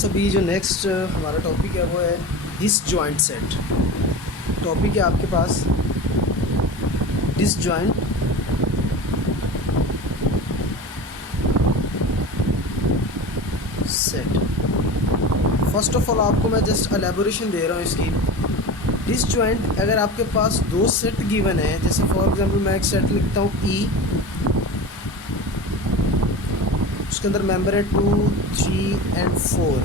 पास अभी जो नेक्स्ट हमारा टॉपिक है वो है डिसजॉइंट सेट। टॉपिक है आपके पास disjoint set. First of all आपको मैं जस्ट एलेबोरेशन दे रहा हूँ इसकी। डिसजॉइंट अगर आपके पास दो सेट गिवन है, जैसे फॉर एग्जांपल मैं एक सेट लिखता हूँ ई, उसके अंदर मेंबर है 2, 3 एंड 4।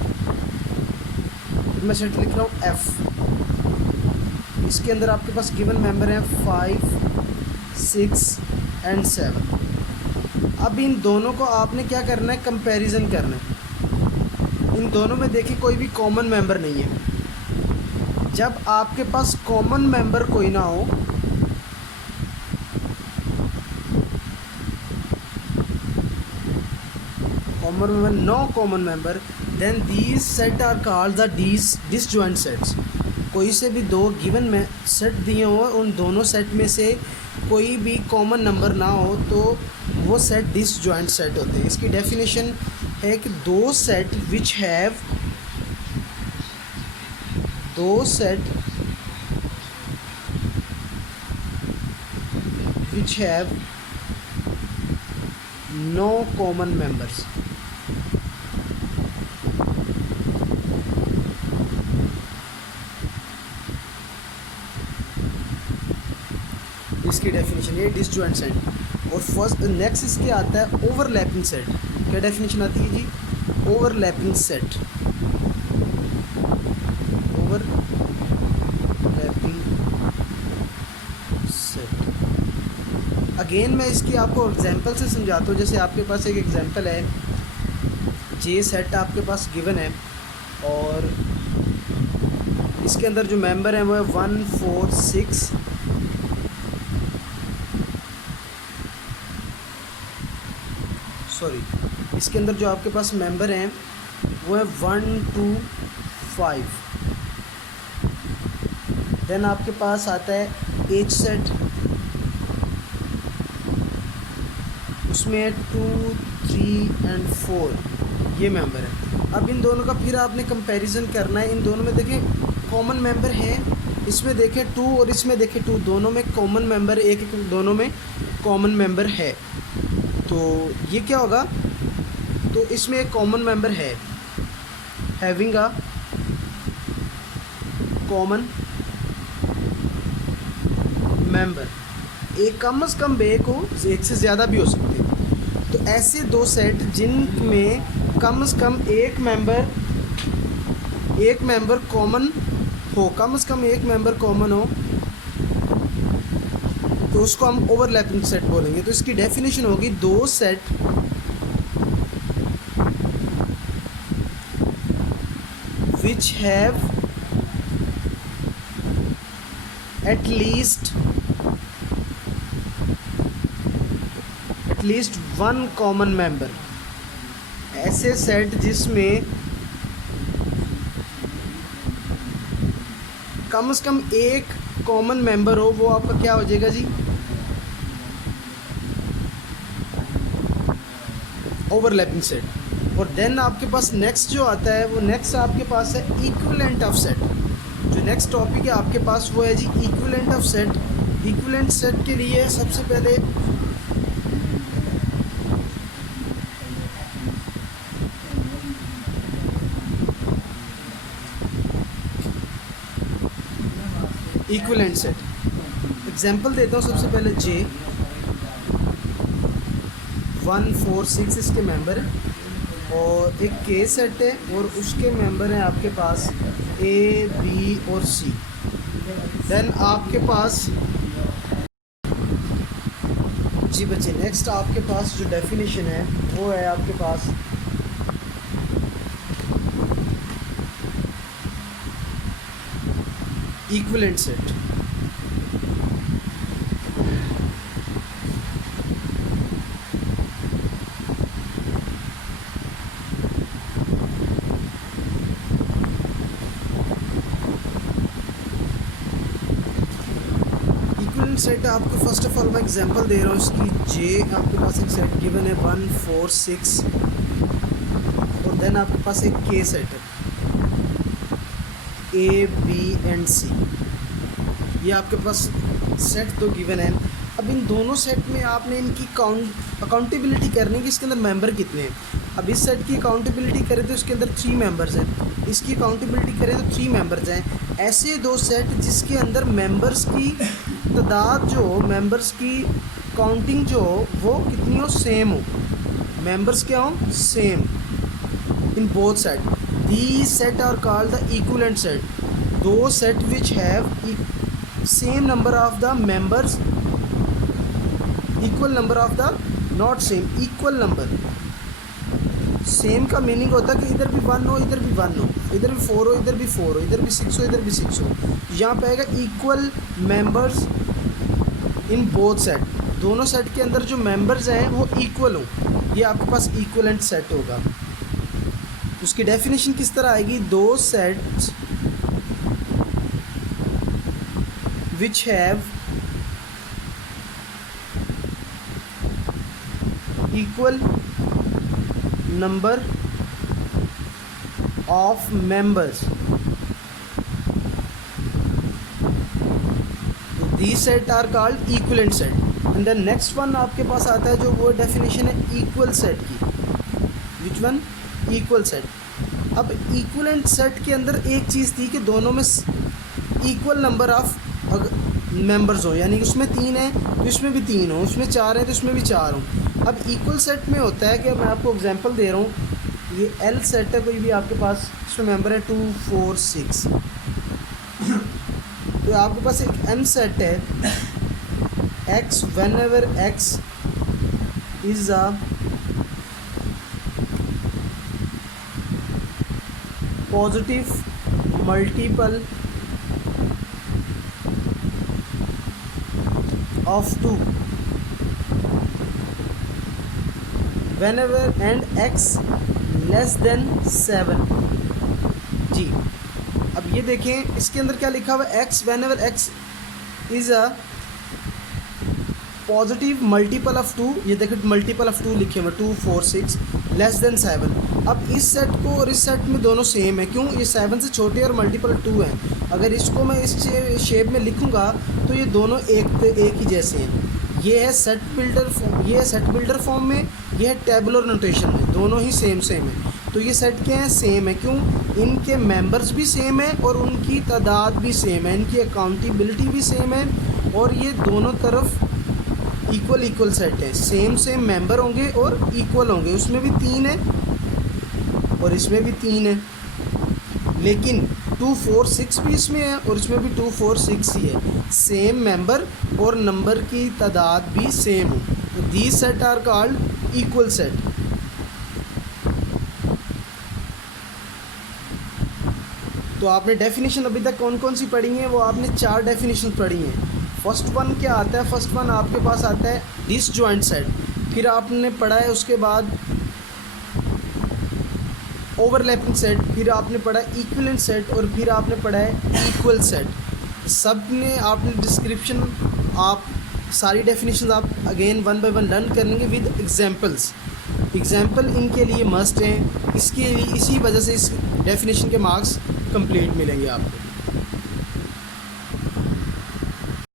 फिर मैं सेट लिख रहा हूँ एफ, इसके अंदर आपके पास गिवन मेंबर हैं 5, 6 एंड 7। अब इन दोनों को आपने क्या करना है, कंपैरिजन करना है। इन दोनों में देखिए कोई भी कॉमन मेंबर नहीं है। जब आपके पास कॉमन मेंबर कोई ना हो, common member, no common member, then these set are called the disjoint sets. कोई से भी दो गिवन में सेट दिए हो, उन दोनों सेट में से कोई भी कॉमन नंबर ना हो तो वो सेट डिसजॉइंट सेट होते हैं। इसकी डेफिनेशन है कि दो set which have no common members. इसकी डेफिनेशन ये डिसजॉइंट सेट। और फर्स्ट नेक्स्ट इसके आता है ओवरलैपिंग सेट। क्या डेफिनेशन आती है जी? Overlapping set. Overlapping set again मैं इसकी आपको एग्जांपल से समझाता हूँ। जैसे आपके पास एक एग्जांपल है, जे सेट आपके पास गिवन है और इसके अंदर जो मेंबर हैं वो है 1, 4, 6 इसके अंदर जो आपके पास मेंबर हैं वो है 1, 2, 5। देन आपके पास आता है एच सेट, उसमें 2, 3 एंड 4 ये मेंबर है। अब इन दोनों का फिर आपने कंपैरिजन करना है। इन दोनों में देखें कॉमन मेंबर है, इसमें देखें 2 और इसमें देखें 2, दोनों में कॉमन मेंबर एक दोनों में कॉमन मेंबर है। तो ये क्या होगा, तो इसमें एक कॉमन मेंबर है, हैविंग अ कॉमन मेंबर। एक कम से कम एक हो, एक से ज़्यादा भी हो सकते हैं। तो ऐसे दो सेट जिनमें कम से कम एक मेंबर कॉमन हो, कम से कम एक मेंबर कॉमन हो, तो उसको हम ओवरलैपिंग सेट बोलेंगे। तो इसकी डेफिनेशन होगी दो set which have at least one common member। ऐसे सेट जिसमें कम से कम एक कॉमन मेंबर हो, वो आपका क्या हो जाएगा जी? Overlapping set. और देन आपके पास नेक्स्ट जो आता है वो नेक्स्ट आपके पास है इक्विवेलेंट ऑफ सेट। जो नेक्स्ट टॉपिक है आपके पास वो है जी equivalent of set. Equivalent set के लिए सबसे पहले इक्विवेलेंट सेट एग्जांपल देता हूँ। सबसे पहले जे 1, 4, 6 इसके मेंबर है और एक के सेट है और उसके मेंबर हैं आपके पास ए, बी और सी। देन आपके पास जी बच्चे नेक्स्ट आपके पास जो डेफिनेशन है वो है आपके पास इक्विवेलेंट सेट। सेट आपको फर्स्ट ऑफ ऑल मैं एग्जांपल दे रहा हूँ इसकी। जे आपके पास एक सेट गिवन है 1, 4, 6 और देन आपके पास एक के सेट है, ए बी एंड सी, ये आपके पास सेट तो गिवन है। अब इन दोनों सेट में आपने इनकी अकाउंटेबिलिटी करनी है कि इसके अंदर मेंबर कितने हैं। अब इस सेट की अकाउंटेबिलिटी करें तो इसके अंदर 3 मेंबर्स हैं, इसकी अकाउंटेबिलिटी करें तो 3 मेंबर्स हैं। ऐसे दो सेट जिसके अंदर मेंबर्स की तादाद जो, मेंबर्स की काउंटिंग जो वो कितनी हो, सेम हो, मेंबर्स क्या हो, same in both set. These set are called the equivalent set, दो set which have same number of the members, equal number of the, not same, equal number. Same का meaning होता है कि इधर भी 1 हो, इधर भी 1 हो, इधर भी 4 हो, इधर भी 4 हो, इधर भी 6 हो, इधर भी 6 हो। यहाँ पे आएगा equal members in both set, दोनों सेट के अंदर जो मेंबर्स हैं वो इक्वल हो, ये आपके पास इक्वलेंट सेट होगा। उसकी डेफिनेशन किस तरह आएगी, दो sets which have equal number of members, these set are called equivalent set। and the next one आपके पास आता है जो वो डेफिनेशन है इक्वल सेट की, which one, इक्वल सेट। अब इक्वलेंट सेट के अंदर एक चीज़ थी कि दोनों में इक्वल नंबर ऑफ मेंबर्स हो, यानी कि उसमें 3 है तो इसमें भी 3 हो, उसमें 4 है तो इसमें भी 4 हो। अब इक्वल सेट में होता है कि मैं आपको एग्जांपल दे रहा हूँ, ये एल सेट है, कोई भी आपके पास इसमें मेंबर है 2 4 6, तो आपके पास एक एम सेट है, x when ever x is a positive multiple of 2 whenever and x less than 7। जी, अब ये देखें इसके अंदर क्या लिखा हुआ है, x whenever x is a positive multiple of 2, ये देखें मल्टीपल ऑफ 2 लिखे हुए 2 4 6 लेस देन 7। अब इस सेट को और इस सेट में दोनों सेम है, क्यों, ये 7 से छोटे और मल्टीपल 2 है। अगर इसको मैं इस शेप में लिखूँगा तो ये दोनों एक ही जैसे हैं। ये है सेट बिल्डर फॉर्म, ये है सेट बिल्डर फॉर्म में, ये है टेबुलर नोटेशन में, दोनों ही सेम है। तो ये सेट क्या है, सेम है, क्यों, इनके मेंबर्स भी सेम है और उनकी तादाद भी सेम है, इनकी अकाउंटेबिलिटी भी सेम है, और ये दोनों तरफ इक्वल सेट है, सेम मेंबर होंगे और इक्वल होंगे। उसमें भी 3 है और इसमें भी 3 है, लेकिन 2 4 6 भी इसमें है और इसमें भी 2 4 6 ही है, सेम मेंबर और नंबर की तादाद भी सेम हो। तो these set are called equal set. तो आपने डेफिनेशन अभी तक कौन कौन सी पढ़ी हैं, वो आपने 4 डेफिनेशन पढ़ी हैं। फर्स्ट वन क्या आता है, फर्स्ट वन आपके पास आता है डिसजॉइंट सेट, फिर आपने पढ़ा है उसके बाद ओवरलैपिंग सेट, फिर आपने पढ़ा इक्विवेलेंट सेट और फिर आपने पढ़ा है इक्वल सेट। सब ने आपने डिस्क्रिप्शन, आप सारी डेफिनेशन आप अगेन 1 बाय 1 लर्न करेंगे विद एग्जांपल्स। एग्जांपल इनके लिए मस्ट हैं, इसके लिए इसी वजह से इस डेफिनेशन के मार्क्स कंप्लीट मिलेंगे आपको।